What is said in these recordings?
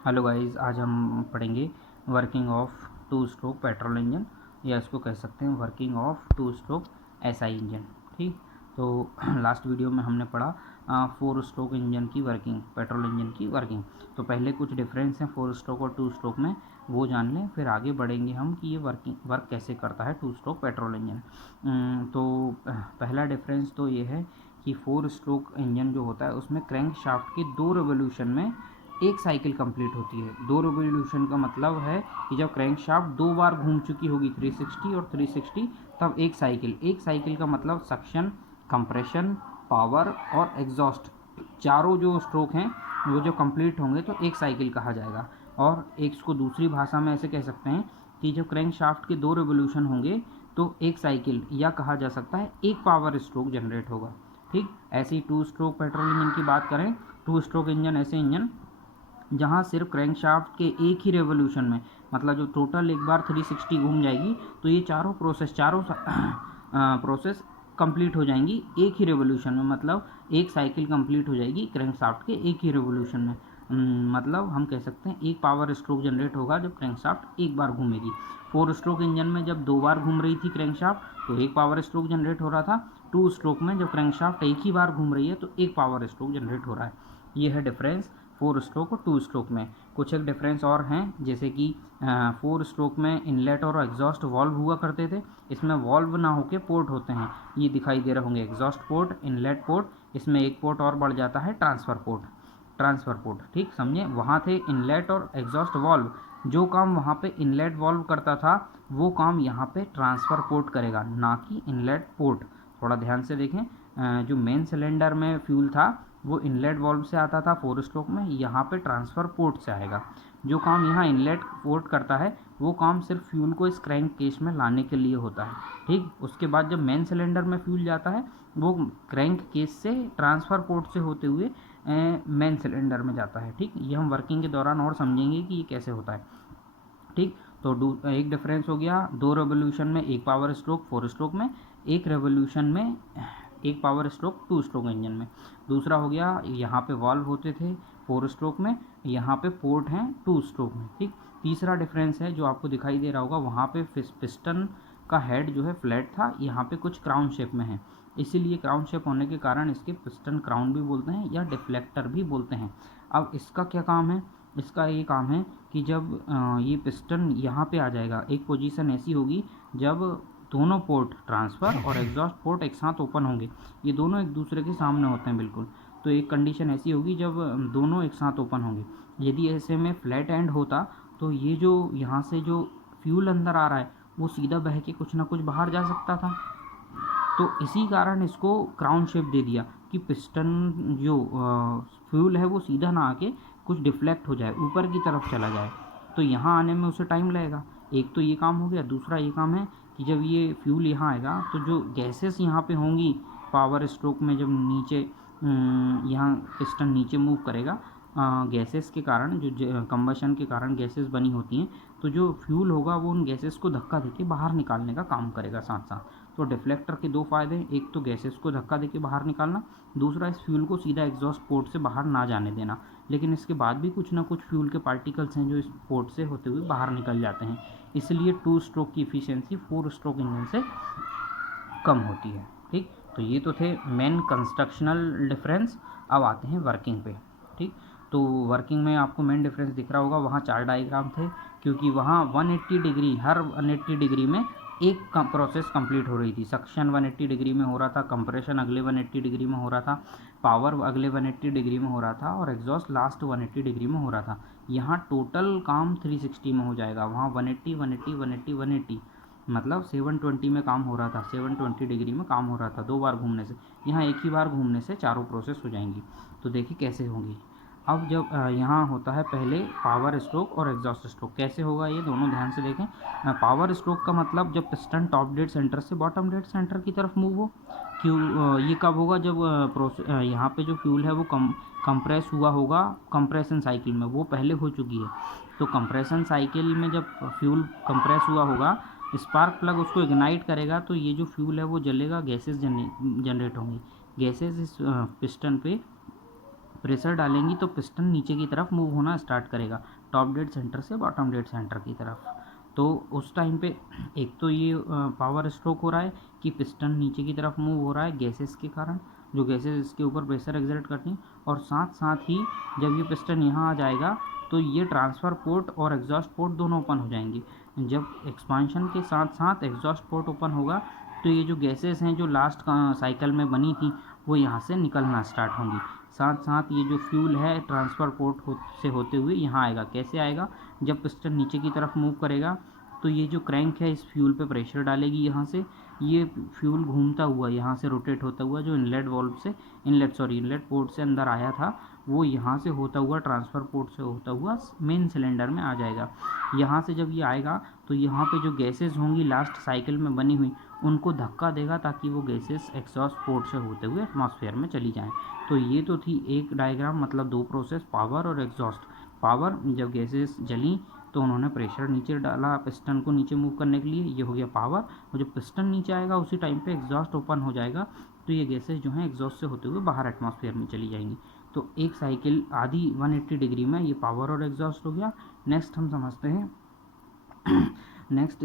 Hello guys, आज हम पढ़ेंगे working of two stroke petrol engine, या इसको कह सकते हैं working of two stroke SI engine. ठीक, तो लास्ट वीडियो में हमने पढ़ा फोर स्ट्रोक इंजन की वर्किंग, पेट्रोल इंजन की वर्किंग। तो पहले कुछ डिफरेंस हैं फोर स्ट्रोक और टू स्ट्रोक में, वो जान लें, फिर आगे बढ़ेंगे हम कि ये वर्क कैसे करता है टू स्ट्रोक पेट्रोल इंजन। तो पहला डिफरेंस तो ये है कि फोर स्ट्रोक इंजन जो होता है उसमें क्रैंक शाफ्ट के 2 रिवोल्यूशन में एक साइकिल कंप्लीट होती है। 2 रिवोल्यूशन का मतलब है कि जब क्रैंकशाफ्ट 2 बार घूम चुकी होगी 360 और 360, तब एक साइकिल का मतलब सक्शन, कंप्रेशन, पावर और एग्जॉस्ट, चारों जो स्ट्रोक हैं वो जो कंप्लीट होंगे तो एक साइकिल कहा जाएगा। और एक इसको दूसरी भाषा में ऐसे कह सकते हैं कि जब क्रैंकशाफ्ट के 2 रिवोल्यूशन होंगे तो एक साइकिल, या कहा जा सकता है एक पावर स्ट्रोक जनरेट होगा। ठीक, ऐसे ही टू स्ट्रोक पेट्रोल इंजन की बात करें, टू स्ट्रोक इंजन ऐसे इंजन जहाँ सिर्फ क्रैंकशाफ्ट के एक ही रेवोल्यूशन में, मतलब जो टोटल एक बार 360 घूम जाएगी तो ये चारों प्रोसेस कंप्लीट हो जाएंगी एक ही रेवोल्यूशन में, मतलब एक साइकिल कंप्लीट हो जाएगी क्रैंकशाफ्ट के एक ही रेवोल्यूशन में। मतलब हम कह सकते हैं एक पावर स्ट्रोक जनरेट होगा जब क्रैंकशाफ्ट एक बार घूमेगी। फोर स्ट्रोक इंजन में जब 2 बार घूम रही थी क्रैंकशाफ्ट तो एक पावर स्ट्रोक जनरेट हो रहा था। टू स्ट्रोक में जब क्रैंकशाफ्ट एक ही बार घूम रही है तो एक पावर स्ट्रोक जनरेट हो रहा है। ये है डिफरेंस फोर स्ट्रोक और टू स्ट्रोक में। कुछ एक डिफरेंस और हैं, जैसे कि फोर स्ट्रोक में इनलेट और एग्जॉस्ट वॉल्व हुआ करते थे, इसमें वॉल्व ना होके पोर्ट होते हैं। ये दिखाई दे रहे होंगे, एग्जॉस्ट पोर्ट, इनलेट पोर्ट, इसमें एक पोर्ट और बढ़ जाता है ट्रांसफ़र पोर्ट। ठीक, समझे, वहाँ थे इनलेट और एग्जॉस्ट वॉल्व, जो काम वहाँ पे इनलेट वॉल्व करता था वो काम यहाँ पे ट्रांसफ़र पोर्ट करेगा, ना कि इनलेट पोर्ट। थोड़ा ध्यान से देखें, जो मेन सिलेंडर में फ्यूल था वो इनलेट वॉल्व से आता था फोर स्ट्रोक में, यहाँ पे ट्रांसफ़र पोर्ट से आएगा। जो काम यहाँ इनलेट पोर्ट करता है वो काम सिर्फ फ्यूल को इस क्रैंक केस में लाने के लिए होता है। ठीक, उसके बाद जब मेन सिलेंडर में फ्यूल जाता है वो क्रैंक केस से ट्रांसफ़र पोर्ट से होते हुए मेन सिलेंडर में जाता है। ठीक, ये हम वर्किंग के दौरान और समझेंगे कि ये कैसे होता है। ठीक, तो एक डिफरेंस हो गया, 2 रेवोल्यूशन में एक पावर स्ट्रोक फोर स्ट्रोक में, एक रेवोल्यूशन में एक power stroke two stroke engine में। दूसरा हो गया, यहाँ पे वॉल्व होते थे फोर स्ट्रोक में, यहाँ पे पोर्ट हैं टू स्ट्रोक में। ठीक, तीसरा डिफरेंस है जो आपको दिखाई दे रहा होगा, वहाँ पे पिस्टन का हेड जो है फ्लैट था, यहाँ पे कुछ क्राउन शेप में है। इसीलिए क्राउन शेप होने के कारण इसके पिस्टन क्राउन भी बोलते हैं या डिफ्लेक्टर भी बोलते हैं। अब इसका क्या काम है? इसका ये काम है कि जब ये पिस्टन यहाँ पे आ जाएगा, एक पोजीशन ऐसी होगी जब दोनों पोर्ट ट्रांसफ़र और एग्जॉस्ट पोर्ट एक साथ ओपन होंगे, ये दोनों एक दूसरे के सामने होते हैं बिल्कुल। तो एक कंडीशन ऐसी होगी जब दोनों एक साथ ओपन होंगे। यदि ऐसे में फ्लैट एंड होता तो ये जो यहाँ से जो फ्यूल अंदर आ रहा है वो सीधा बह के कुछ ना कुछ बाहर जा सकता था। तो इसी कारण इसको क्राउन शेप दे दिया कि पिस्टन जो फ्यूल है वो सीधा ना आके कुछ डिफ्लेक्ट हो जाए, ऊपर की तरफ चला जाए, तो यहाँ आने में उसे टाइम लगेगा। एक तो ये काम हो गया, दूसरा ये काम है कि जब ये फ्यूल यहाँ आएगा तो जो गैसेस यहाँ पे होंगी पावर स्ट्रोक में, जब नीचे यहाँ पिस्टन नीचे मूव करेगा, गैसेस के कारण, जो कंबशन के कारण गैसेस बनी होती हैं, तो जो फ्यूल होगा वो उन गैसेस को धक्का देके बाहर निकालने का काम करेगा साथ साथ। तो डिफ्लेक्टर के 2 फ़ायदे हैं, एक तो गैसेस को धक्का देके बाहर निकालना, दूसरा इस फ्यूल को सीधा एग्जॉस्ट पोर्ट से बाहर ना जाने देना। लेकिन इसके बाद भी कुछ ना कुछ फ्यूल के पार्टिकल्स हैं जो इस पोर्ट से होते हुए बाहर निकल जाते हैं, इसलिए टू स्ट्रोक की इफिशियंसी फोर स्ट्रोक इंजन से कम होती है। ठीक, तो ये तो थे मेन कंस्ट्रक्शनल डिफरेंस। अब आते हैं वर्किंग पे। ठीक, तो वर्किंग में आपको मेन डिफरेंस दिख रहा होगा, वहाँ 4 डायग्राम थे, क्योंकि वहाँ 180 डिग्री, हर 180 डिग्री में एक प्रोसेस कंप्लीट हो रही थी। सक्शन 180 डिग्री में हो रहा था, कंप्रेशन अगले 180 डिग्री में हो रहा था, पावर अगले 180 डिग्री में हो रहा था, और एग्जॉस्ट लास्ट 180 डिग्री में हो रहा था। यहाँ टोटल काम 360 में हो जाएगा, वहाँ 180 180 180 180, मतलब 720 में काम हो रहा था, 720 डिग्री में काम हो रहा था 2 बार घूमने से। यहाँ एक ही बार घूमने से चारों प्रोसेस हो जाएंगी। तो देखिए कैसे होंगी। अब जब यहाँ होता है पहले पावर स्ट्रोक और एग्जॉस्ट स्ट्रोक, कैसे होगा ये दोनों ध्यान से देखें। पावर स्ट्रोक का मतलब जब पिस्टन टॉप डेड सेंटर से बॉटम डेड सेंटर की तरफ मूव हो। क्यों ये कब होगा? जब यहाँ पे जो फ्यूल है वो कंप्रेस हुआ होगा, कंप्रेशन साइकिल में वो पहले हो चुकी है। तो कंप्रेशन साइकिल में जब फ्यूल कंप्रेस हुआ होगा, स्पार्क प्लग उसको इग्नाइट करेगा तो ये जो फ्यूल है वो जलेगा, गैसेस जनरेट होंगी। गैसेस इस पिस्टन पे प्रेशर डालेंगी तो पिस्टन नीचे की तरफ मूव होना स्टार्ट करेगा, टॉप डेड सेंटर से बॉटम डेड सेंटर की तरफ। तो उस टाइम पे एक तो ये पावर स्ट्रोक हो रहा है कि पिस्टन नीचे की तरफ मूव हो रहा है गैसेस के कारण, जो गैसेस इसके ऊपर प्रेशर एक्सर्ट करती हैं, और साथ साथ ही जब ये पिस्टन यहाँ आ जाएगा तो ये ट्रांसफ़र पोर्ट और एग्जॉस्ट पोर्ट दोनों ओपन हो जाएंगे। जब एक्सपांशन के साथ साथ एग्जॉस्ट पोर्ट ओपन होगा तो ये जो गैसेस हैं जो लास्ट साइकिल में बनी थी वो यहाँ से निकलना स्टार्ट होंगी। साथ साथ ये जो फ्यूल है ट्रांसफ़र पोर्ट से होते हुए यहाँ आएगा। कैसे आएगा? जब पिस्टन नीचे की तरफ मूव करेगा तो ये जो क्रैंक है इस फ्यूल पे प्रेशर डालेगी यहाँ से, ये फ्यूल घूमता हुआ यहाँ से रोटेट होता हुआ जो इनलेट पोर्ट से अंदर आया था वो यहाँ से होता हुआ ट्रांसफ़र पोर्ट से होता हुआ मेन सिलेंडर में आ जाएगा। यहाँ से जब ये आएगा तो यहाँ पे जो गैसेस होंगी लास्ट साइकिल में बनी हुई उनको धक्का देगा ताकि वो गैसेस एग्जॉस्ट पोर्ट से होते हुए एटमॉस्फेयर में चली जाएँ। तो ये तो थी एक डायग्राम, मतलब दो प्रोसेस, पावर और एग्जॉस्ट। पावर, जब गैसेस जली तो उन्होंने प्रेशर नीचे डाला पिस्टन को नीचे मूव करने के लिए, ये हो गया पावर। और जब पिस्टन नीचे आएगा उसी टाइम पे एग्जॉस्ट ओपन हो जाएगा तो ये गैसेस जो हैं एग्जॉस्ट से होते हुए बाहर एटमॉस्फेयर में चली जाएंगी। तो एक साइकिल आधी 180 डिग्री में ये पावर और एग्जॉस्ट हो गया। नेक्स्ट हम समझते हैं नेक्स्ट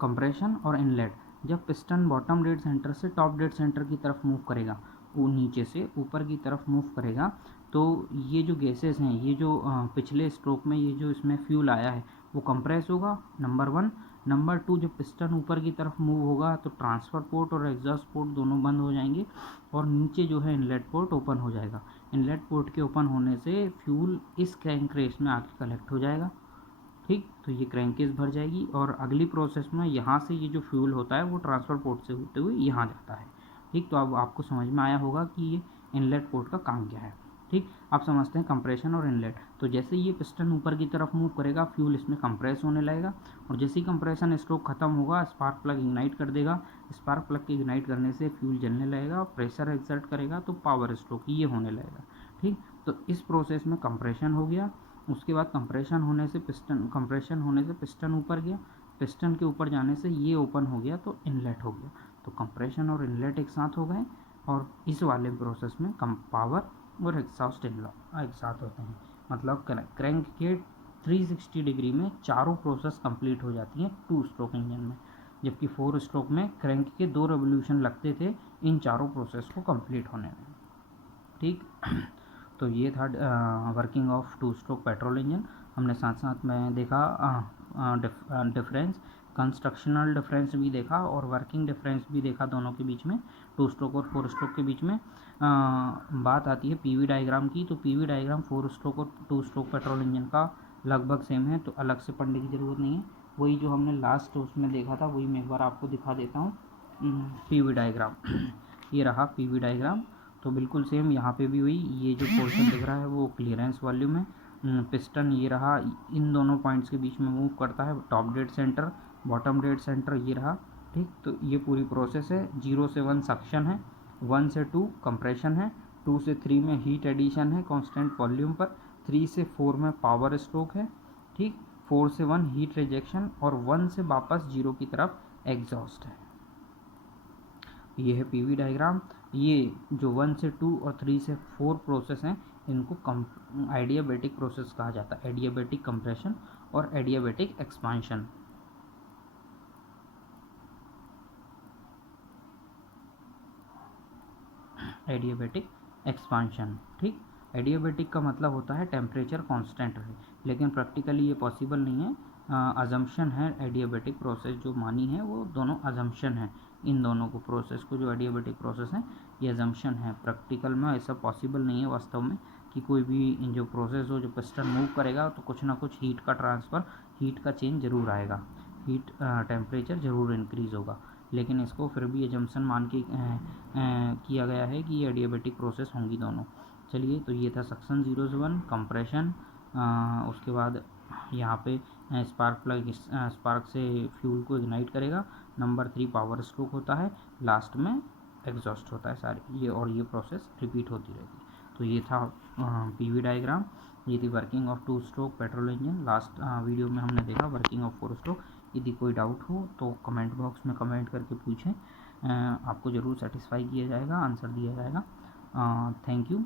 कंप्रेशन और इनलेट। जब पिस्टन बॉटम डेड सेंटर से टॉप डेड सेंटर की तरफ मूव करेगा, वो नीचे से ऊपर की तरफ मूव करेगा, तो ये जो गैसेस हैं, ये जो पिछले स्ट्रोक में ये जो इसमें फ्यूल आया है वो कंप्रेस होगा, नंबर 1। नंबर 2, जब पिस्टन ऊपर की तरफ मूव होगा तो ट्रांसफ़र पोर्ट और एग्जॉस्ट पोर्ट दोनों बंद हो जाएंगे और नीचे जो है इनलेट पोर्ट ओपन हो जाएगा। इनलेट पोर्ट के ओपन होने से फ्यूल इस क्रैंक रेस में आके कलेक्ट हो जाएगा। ठीक, तो ये क्रैंकेज भर जाएगी और अगली प्रोसेस में यहाँ से ये जो फ्यूल होता है वो ट्रांसफ़र पोर्ट से होते हुए यहाँ जाता है। ठीक, तो अब आपको समझ में आया होगा कि ये इनलेट पोर्ट का काम क्या है। ठीक, आप समझते हैं कंप्रेशन और इनलेट। तो जैसे ये पिस्टन ऊपर की तरफ मूव करेगा फ्यूल इसमें कंप्रेस होने लगेगा और जैसे ही कंप्रेशन स्ट्रोक खत्म होगा स्पार्क प्लग इग्नाइट कर देगा। स्पार्क प्लग के इग्नाइट करने से फ्यूल जलने लगेगा और प्रेशर एक्सर्ट करेगा तो पावर स्ट्रोक ये होने लगेगा। ठीक, तो इस प्रोसेस में कंप्रेशन हो गया। उसके बाद कंप्रेशन होने से पिस्टन ऊपर गया, पिस्टन के ऊपर जाने से ये ओपन हो गया तो इनलेट हो गया। तो कंप्रेशन और इनलेट एक साथ हो गए और इस वाले प्रोसेस में कम पावर और एग्जॉस्ट इनलेट एक साथ होते हैं। मतलब क्रैंक के 360 डिग्री में चारों प्रोसेस कंप्लीट हो जाती हैं 2 स्ट्रोक इंजन में, जबकि 4 स्ट्रोक में क्रैंक के 2 रेवोल्यूशन लगते थे इन चारों प्रोसेस को कंप्लीट होने में। ठीक, तो ये था working of 2 stroke petrol engine. हमने साथ साथ में देखा डिफरेंस, कंस्ट्रक्शनल डिफरेंस भी देखा और वर्किंग डिफरेंस भी देखा दोनों के बीच में, 2 स्ट्रोक और 4 स्ट्रोक के बीच में। बात आती है पीवी डायग्राम की, तो पीवी डायग्राम 4 स्ट्रोक और 2 स्ट्रोक पेट्रोल इंजन का लगभग सेम है, तो अलग से पढ़ने की ज़रूरत नहीं है। वही जो हमने लास्ट उसमें देखा था वही मैं एक बार आपको दिखा देता हूँ। पीवी डायग्राम ये रहा पीवी डायग्राम, तो बिल्कुल सेम यहाँ पे भी वही, ये जो पोर्शन दिख रहा है वो क्लियरेंस वॉल्यूम है। पिस्टन ये रहा, इन दोनों पॉइंट्स के बीच में मूव करता है, top dead centre bottom dead centre ये रहा। ठीक, तो ये पूरी प्रोसेस है। 0 से 1 सक्शन है, 1 से 2 कंप्रेशन है, 2 से 3 में हीट एडिशन है कांस्टेंट वॉल्यूम पर, 3 से 4 में पावर स्ट्रोक है। ठीक, 4 से 1 हीट रिजेक्शन और 1 से वापस 0 की तरफ एग्जॉस्ट है। ये है पीवी डायग्राम। ये जो 1 से 2 और 3 से 4 प्रोसेस हैं इनको एडियाबैटिक प्रोसेस कहा जाता है, एडियाबैटिक कंप्रेशन और एडियाबैटिक एक्सपांशन। Adiabatic expansion. ठीक, एडियाबैटिक का मतलब होता है टेम्परेचर कांस्टेंट रहे, लेकिन प्रैक्टिकली ये पॉसिबल नहीं है। अजम्पशन है, एडियाबैटिक प्रोसेस जो मानी है वो दोनों अजम्पशन है। इन दोनों को प्रोसेस को जो एडियाबैटिक प्रोसेस है ये अजम्पशन है, प्रैक्टिकल में ऐसा पॉसिबल नहीं है वास्तव में कि कोई भी जो प्रोसेस हो, जो पिस्टन मूव करेगा तो कुछ ना कुछ हीट का ट्रांसफ़र, हीट का चेंज ज़रूर आएगा, हीट टेम्परेचर ज़रूर इंक्रीज़ होगा, लेकिन इसको फिर भी एजम्पशन मान के किया गया है कि ये एडियाबैटिक प्रोसेस होंगी दोनों। चलिए, तो ये था सक्शन 0 से 1 कंप्रेशन। उसके बाद यहाँ पे स्पार्क से फ्यूल को इग्नाइट करेगा। नंबर 3 पावर स्ट्रोक होता है, लास्ट में एग्जॉस्ट होता है सारी ये, और ये प्रोसेस रिपीट होती रहेगी। तो ये था पीवी डायग्राम, ये थी working of 2 stroke petrol engine. Last video में हमने देखा वर्किंग ऑफ 4 स्ट्रोक। यदि कोई डाउट हो तो कमेंट बॉक्स में कमेंट करके पूछें, आपको ज़रूर सेटिस्फाई किया जाएगा, आंसर दिया जाएगा। Thank you.